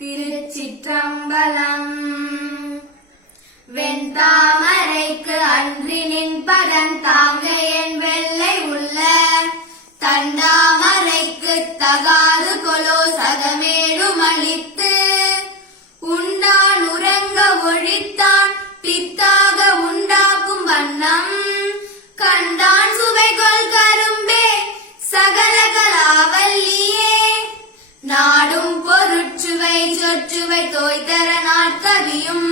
திருச்சிற்றம்பலம். வெண்தாமரைக்கு அன்றினின் பதன் தாங்க என் வெள்ளை உள்ள தண்டாமரைக்கு தகாது கொலோ சதமேடும் அளித்து உண்டான் உறங்க ஒழித்தான் பித்தாக உண்டாக்கும் வண்ணம் கண்டான் சுவைகொள் கரும்பே சகல கலாவல்லியே நாடும் பொருட்சுவை சொற்றுவை தோய்தர நாட்கவியும்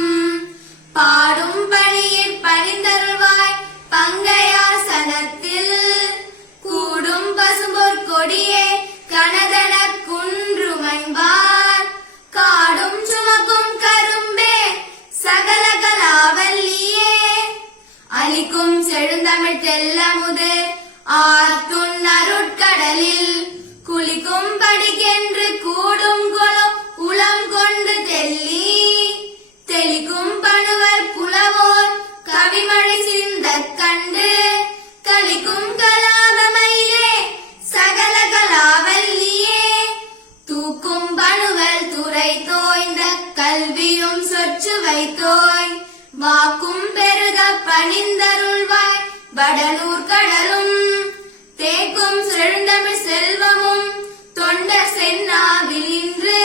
பாடும் பணியில் பணிந்தருள்வாய் பங்கையாசனத்தில் கூடும் பசும்பொற் கொடியே கனதன குன்றுமண்பார் காடும் சுமக்கும் கரும்பே சகல கலாவல்லியே அளிக்கும் செழுந்தமிழ் தெல்லமுது ஆத்துன் அருட்கடலில் குளிக்கும் படிக்கென்று கூடும் கொலோ உளம் கொண்டு தெளிக்கும் பணுவர் புலவோர் கவிமழை சிந்தக் கண்டு கலிக்கும் கலாபமயிலே சகல கலாவல்லியே தூக்கும் பணுவல் துறை தோய்ந்த கல்வியும் சொற்றுவை தோய் வாக்கும் பெருக பணிந்தருள்வாய் வடலூர் கடலும் தேக்கும் செழுந்தமிழ் செல்வமும் தொண்ட சென்னாவில் இன்று